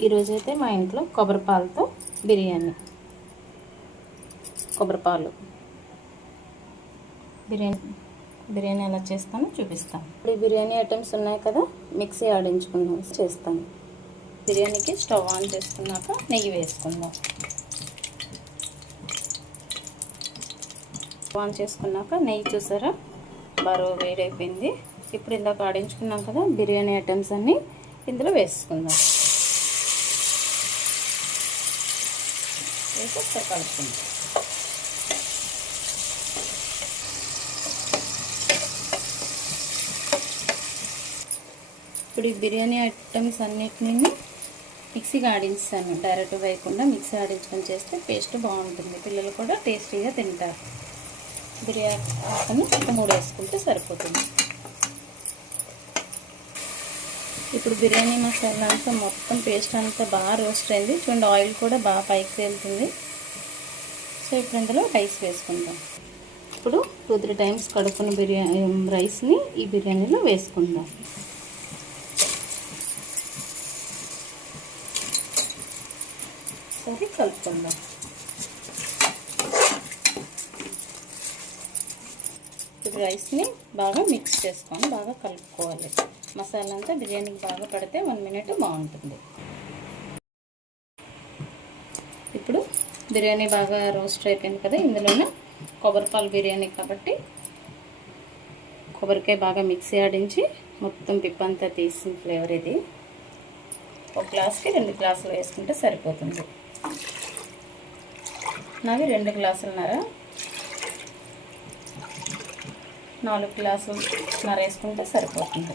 ఈరోజైతే మా ఇంట్లో కొబ్బరి పాలతో బిర్యానీ. కొబ్బరి పాలు. బిర్యానీ బిర్యానీ ఎలా చేస్తానో చూపిస్తాను. ఇప్పుడు ఈ బిర్యానీ ఐటమ్స్ ఉన్నాయి కదా మిక్సీ ఆడించుకుందాం చేస్తాను. బిర్యానీకి స్టవ్ ఆన్ చేసుకున్నాక నెయ్యి వేసుకుందాం. స్టవ్ ఆన్ చేసుకున్నాక నెయ్యి చూసారా? బాగా వేడైపోయింది. ఇప్పుడు ఇందాక ఆడించుకున్నాం కదా బిర్యానీ ఐటమ్స్ అన్నీ ఇందులో వేసుకుందాం. వేసి ఒకసారి కలుపుకుందాం. ఇప్పుడు ఈ బిర్యానీ ఐటమ్స్ అన్నిటిని మిక్సీకి ఆడించాను డైరెక్ట్ వేయకుండా మిక్సీ ఆడించుకొని చేస్తే పేస్ట్ బాగుంటుంది. పిల్లలు కూడా టేస్టీగా తింటారు. బిర్యానీ ఆకుని ఒక మూడు వేసుకుంటే సరిపోతుంది. ఇప్పుడు బిర్యానీ మసాలా అంతా మొత్తం పేస్ట్ అంతా బాగా రోస్ట్ అయింది. చూడండి ఆయిల్ కూడా బాగా పైకి తేలుతుంది సో ఇప్పుడు అందులో రైస్ వేసుకుందాం. ఇప్పుడు టూ త్రీ టైమ్స్ కడుక్కున్న బిర్యానీ రైస్ని ఈ బిర్యానీలో వేసుకుందాం. సరే కలుపుకుందాం. ఇప్పుడు రైస్ని బాగా మిక్స్ చేసుకొని బాగా కలుపుకోవాలి. మసాలా అంతా బిర్యానీకి బాగా పడితే వన్ మినిట్ బాగుంటుంది. ఇప్పుడు బిర్యానీ బాగా రోస్ట్ అయిపోయింది కదా ఇందులోనే కొబ్బరిపాలు బిర్యానీ కాబట్టి కొబ్బరికాయ బాగా మిక్సీ ఆడించి మొత్తం పిప్పంతా తీసిన ఫ్లేవర్ ఇది. ఒక గ్లాస్కి రెండు గ్లాసులు వేసుకుంటే సరిపోతుంది. నావి రెండు గ్లాసులున్నర? నాలుగు గ్లాసులు నర వేసుకుంటే సరిపోతుంది.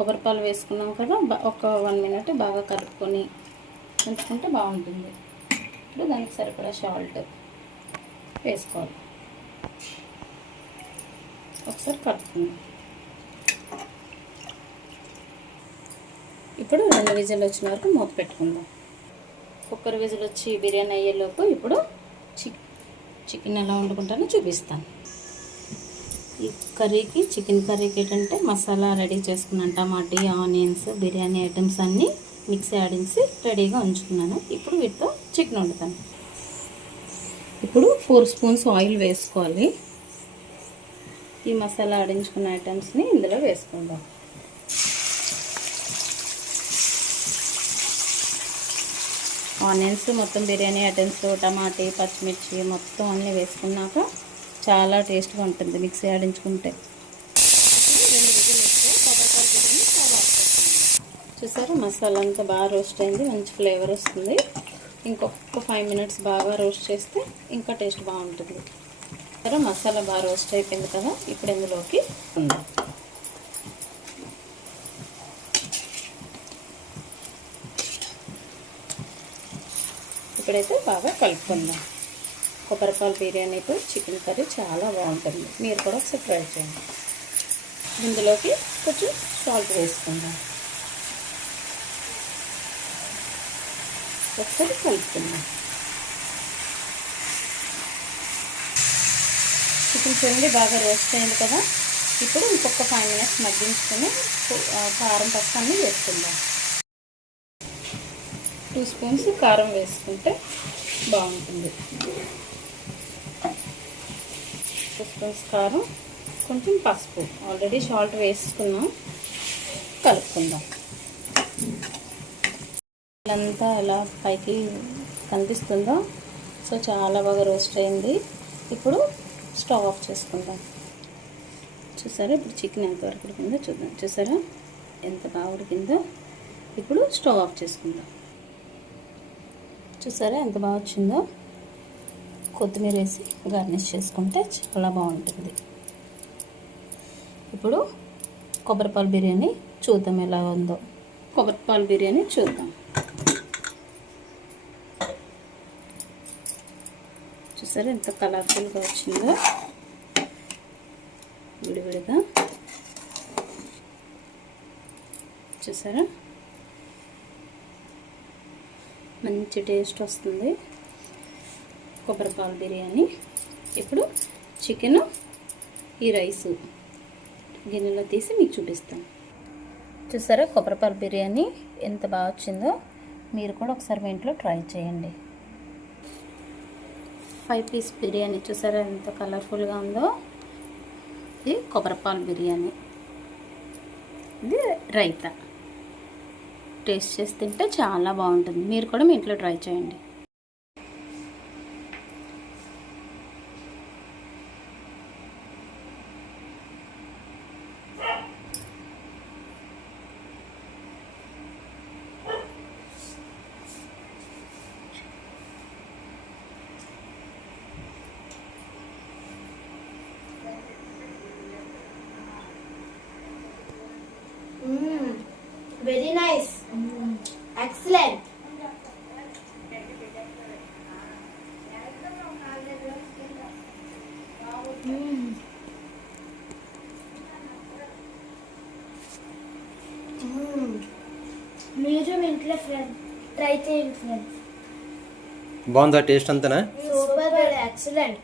ఇప్పుడు కొబ్బరిపాలు వేసుకున్నాం కదా ఒక వన్ మినిట్ బాగా కలుపుకొని ఉంచుకుంటే బాగుంటుంది. ఇప్పుడు దానికి సరిపడా సాల్ట్ వేసుకోవాలి. ఒకసారి కలుపుకుందాం. ఇప్పుడు రెండు విజిల్ వచ్చిన వరకు మూత పెట్టుకుందాం. కుక్కర్ విజిల్ వచ్చి బిర్యానీ అయ్యేలోపు ఇప్పుడు చికెన్ ఎలా వండుకుంటానో చూపిస్తాను. ఈ కర్రీకి చికెన్ కర్రీకి ఏంటంటే మసాలా రెడీ చేసుకున్నాను. టమాటీ ఆనియన్స్ బిర్యానీ ఐటమ్స్ అన్నీ మిక్సీ ఆడించి రెడీగా ఉంచుకున్నాను. ఇప్పుడు వీటితో చికెన్ వండుతాను. ఇప్పుడు ఫోర్ స్పూన్స్ ఆయిల్ వేసుకోవాలి. ఈ మసాలా ఆడించుకున్న ఐటమ్స్ని ఇందులో వేసుకుందాం. ఆనియన్స్ మొత్తం బిర్యానీ ఐటమ్స్ టమాటీ పచ్చిమిర్చి మొత్తం అన్నీ వేసుకున్నాక చాలా టేస్ట్గా ఉంటుంది మిక్సీ ఆడించుకుంటే. చూసారా? మసాలా అంతా బాగా రోస్ట్ అయింది. మంచి ఫ్లేవర్ వస్తుంది. ఇంకొక ఫైవ్ మినిట్స్ బాగా రోస్ట్ చేస్తే ఇంకా టేస్ట్ బాగుంటుంది. సరే మసాలా బాగా రోస్ట్ అయిపోయింది కదా? ఇప్పుడు ఇందులోకి ఇప్పుడైతే బాగా కలుపుకుందాం. కొబ్బరిపాలు బిర్యానీతో చికెన్ కర్రీ చాలా బాగుంటుంది. మీరు కూడా ఒకసారి ట్రై చేయండి. ఇందులోకి కొంచెం సాల్ట్ వేసుకుందాం. ఒకసారి కలుపుకుందాం. చికెన్ చూడండి బాగా రోస్ట్ అయింది కదా. ఇప్పుడు ఇంకొక ఫైవ్ మినిట్స్ మగ్గించుకొని కారం పక్క అన్నీ వేసుకుందాం. టూ స్పూన్స్ కారం వేసుకుంటే బాగుంటుంది. టేబుల్ స్పూన్స్ కారం కొంచెం పసుపు. ఆల్రెడీ సాల్ట్ వేసుకున్నాం. కలుపుకుందాం. అంతా ఎలా పైకి కనిపిస్తుందో. సో చాలా బాగా రోస్ట్ అయింది. ఇప్పుడు స్టవ్ ఆఫ్ చేసుకుందాం. చూసారా? ఇప్పుడు చికెన్ ఎంతవరకు ఉడికిందో చూద్దాం. చూసారా? ఎంత బాగా ఉడికిందో. ఇప్పుడు స్టవ్ ఆఫ్ చేసుకుందాం. చూసారా? ఎంత బాగా వచ్చిందో. కొత్తిమీర వేసి గార్నిష్ చేసుకుంటే చాలా బాగుంటుంది. ఇప్పుడు కొబ్బరిపాలు బిర్యానీ చూద్దాం ఎలా ఉందో. కొబ్బరిపాలు బిర్యానీ చూద్దాం. చూసారా ఎంత కలర్ఫుల్గా వచ్చిందో? విడివిడిగా. చూసారా? మంచి టేస్ట్ వస్తుంది. కొబ్బరిపాలు బిర్యానీ ఇప్పుడు చికెన్ ఈ రైసు గిన్నెలో తీసి మీకు చూపిస్తాను చూసారా కొబ్బరిపాలు బిర్యానీ ఎంత బాగా వచ్చిందో? మీరు కూడా ఒకసారి మీ ఇంట్లో ట్రై చేయండి. ఫైవ్ పీస్ బిర్యానీ చూసారా ఎంత కలర్ఫుల్గా ఉందో? ఇది కొబ్బరిపాలు బిర్యానీ. ఇది రైతా. టేస్ట్ చేసి తింటే చాలా బాగుంటుంది. మీరు కూడా మీ ఇంట్లో ట్రై చేయండి. Very nice. Excellent. Mm. Mm. మీరు మీ ఇంట్లో ఫ్రెండ్ ట్రై చేయండి ఫ్రెండ్స్ బాగుందా టేస్ట్ అంతనా సూపర్ వెరీ ఎక్సలెంట్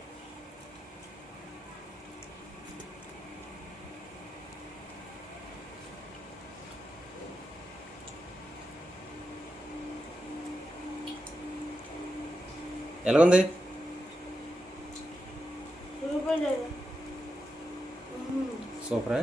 ఎలాగుంది? సూపర్ సూపరా?